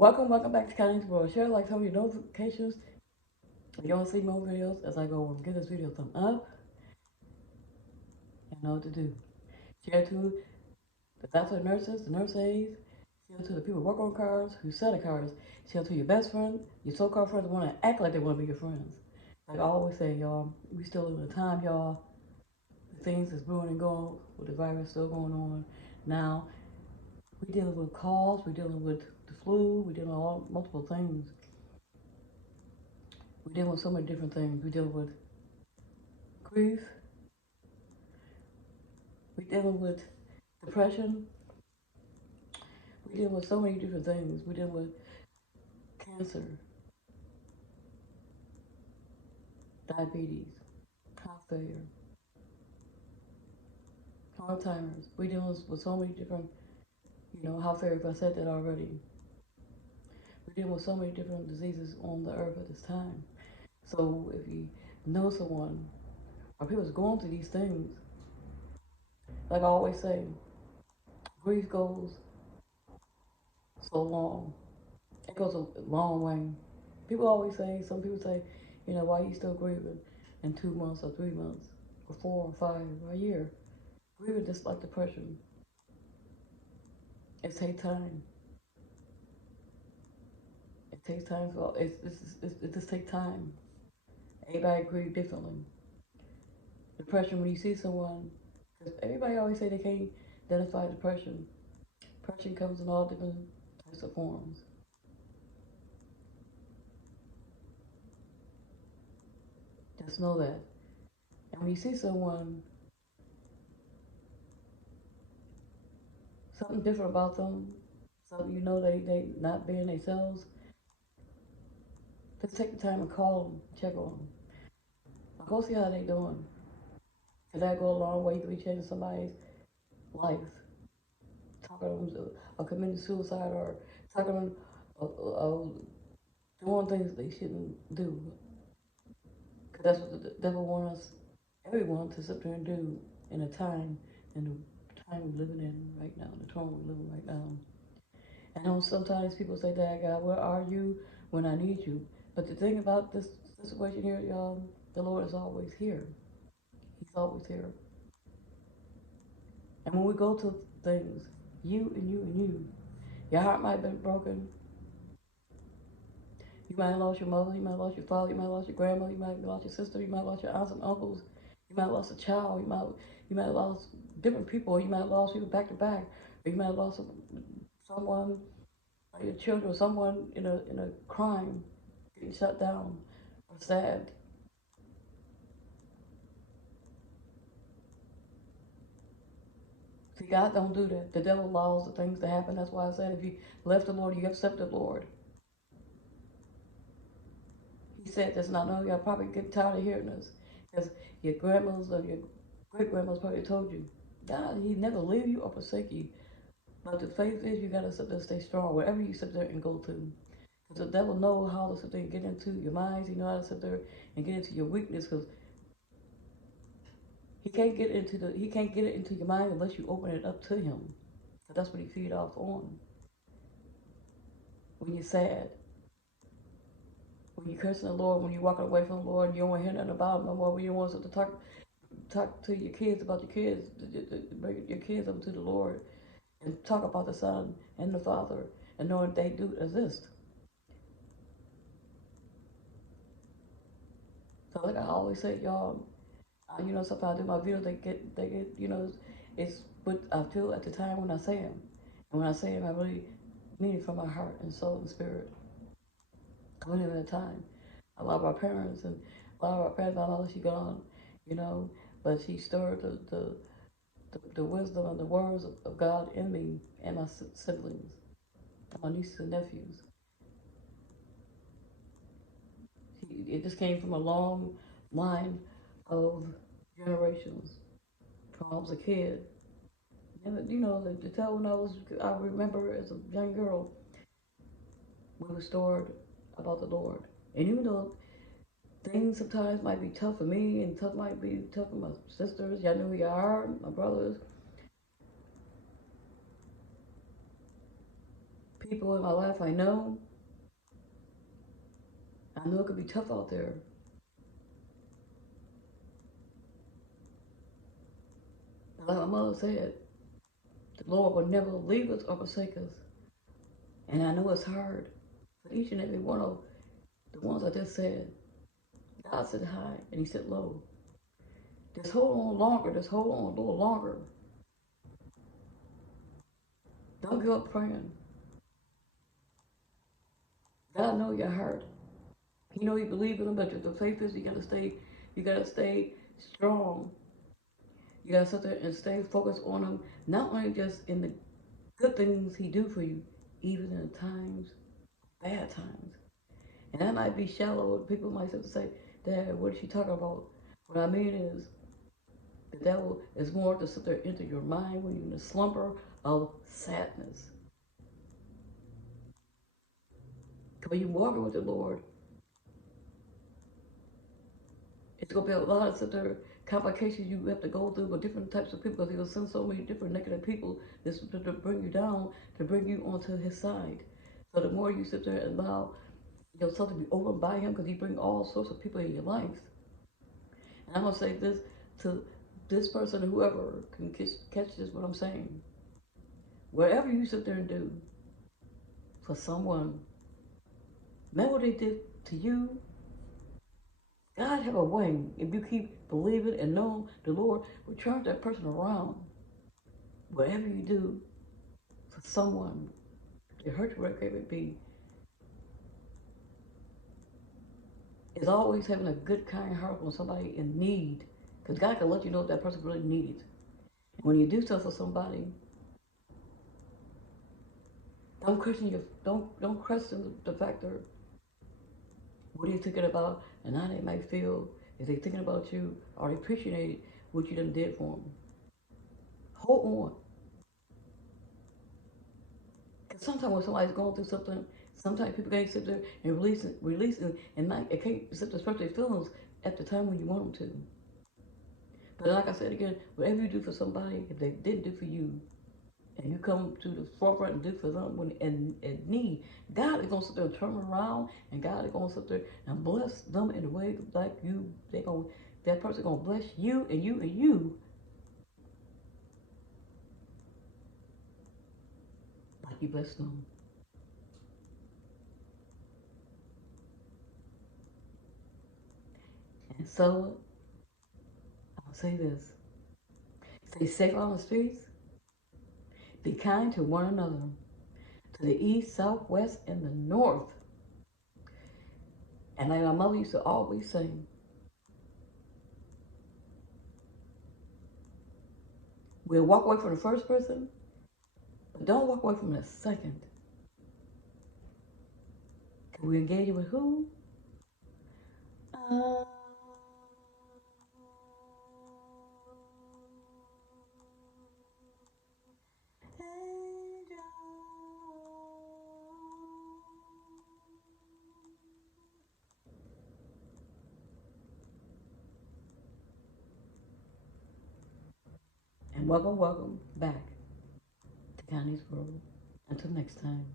Welcome back to conniesworld. Share, like, some of your notifications. If you want to see more videos as I go on, give this video a thumb up and know what to do. Share to the doctor, the nurses, the nurse aides. Share to the people who work on cars, who sell the cars. Share to your best friend, your so-called friends who want to act like they want to be your friends. Like I always say, y'all, we still live in a time, y'all. The things that's brewing and going with the virus still going on. Now, we're dealing with coughs, we're dealing with the flu, we're dealing with multiple things. We're dealing with so many different things. We're dealing with grief, we're dealing with depression, we're dealing with so many different things. We're dealing with cancer, diabetes, heart failure, Alzheimer's. We're dealing with so many different, heart failure, if I said that already. We're dealing with so many different diseases on the earth at this time. So if you know someone or people's going through these things, like I always say, grief goes so long. It goes a long way. People always say, some people say, why are you still grieving in 2 months or 3 months or 4 or 5 or a year? Grieving just like depression. It takes time. It takes time for it just takes time. Everybody grieve differently. Depression, when you see someone, because everybody always say they can't identify depression. Depression comes in all different types of forms. Just know that. And when you see someone, something different about them, something they not being themselves, just take the time and call them, check on them. Go see how they doing. Cause that go a long way. You can be changing somebody's life. Talking to them or committing suicide or talking to them doing things they shouldn't do. Cause that's what the devil wants us, everyone, to sit there and do in a time, in the time we're living in right now, the time we're living right now. I know sometimes people say, Dad, God, where are you when I need you? But the thing about this situation here, y'all, the Lord is always here. He's always here. And when we go to things, you and you and you, your heart might have been broken. You might have lost your mother, you might have lost your father, you might have lost your grandmother, you might have lost your sister, you might have lost your aunts and uncles, you might have lost a child, you might have lost different people, or you might have lost people back to back, or you might have lost someone, or your children, or someone in a crime, getting shut down, or stabbed. See, God don't do that. The devil allows the things to happen. That's why I said if you left the Lord, you accept the Lord. He said this, and I know y'all probably get tired of hearing this, because your grandmothers or your great grandmothers probably told you, God, He never leave you or forsake you. But the faith is, you gotta sit there and stay strong, wherever you sit there and go to. Because the devil knows how to sit there and get into your minds. He knows how to sit there and get into your weakness, because he can't get it into your mind unless you open it up to him. So that's what he feed off on. When you're sad, when you're cursing the Lord, when you're walking away from the Lord, you don't want to hear nothing about him no more. When you want to talk to your kids about your kids, bring your kids up to the Lord, and talk about the Son and the Father, and knowing they do exist. So like I always say, y'all, sometimes I do my videos, they get, it's what I feel at the time when I say them. And when I say them, I really mean it from my heart and soul and spirit. I live in a time. I love our parents, and a lot of our parents, I know she gone, you know, but she stirred the wisdom and the words of God in me and my siblings, and my nieces and nephews. It just came from a long line of generations from I was a kid. And the tell when I remember as a young girl, we were stored about the Lord. And even though things sometimes might be tough for me and tough might be tough for my sisters, y'all know who you are, my brothers, people in my life I know it could be tough out there. But like my mother said, the Lord will never leave us or forsake us. And I know it's hard for each and every one of the ones I just said. God said high and he said low. Just hold on longer. Just hold on a little longer. Don't give up praying. God knows your heart. He know you believe in him, but the faith is you gotta stay strong. You gotta sit there and stay focused on him, not only just in the good things he do for you, even in times, bad times. And that might be shallow. People might have to say, Dad, what is she talking about? What I mean is, the devil is more to sit there into your mind when you're in a slumber of sadness. When you're walking with the Lord, it's going to be a lot of sit there complications you have to go through with different types of people because he'll send so many different negative people to bring you down, to bring you onto his side. So the more you sit there and allow yourself to be opened by him because he brings all sorts of people in your life. And I'm going to say this to this person, whoever can catch this, what I'm saying. Whatever you sit there and do for someone, remember what they did to you? God have a way. If you keep believing and know the Lord will turn that person around. Whatever you do for someone, it hurts whatever it may be, is always having a good, kind heart when somebody in need. Because God can let you know if that person really needs it. And when you do stuff for somebody, don't question the factor what are you thinking about and how they might feel if they're thinking about you or they appreciate what you done did for them. Hold on. Because sometimes when somebody's going through something, sometimes people can't sit there and release it, and not, it can't sit there express their feelings at the time when you want them to. But like I said again, whatever you do for somebody, if they didn't do for you, and you come to the forefront and do for them when in need, God is gonna sit there and turn around, and God is gonna sit there and bless them in a way like that person gonna bless you and you and you like you bless them. And so I'll say this: stay safe on the streets, be kind to one another, to the east, south, west, and the north. And like my mother used to always say, we'll walk away from the first person, but don't walk away from the second. Can we engage with who? Uh, and welcome back to Connie's World. Until next time,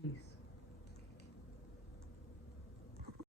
peace.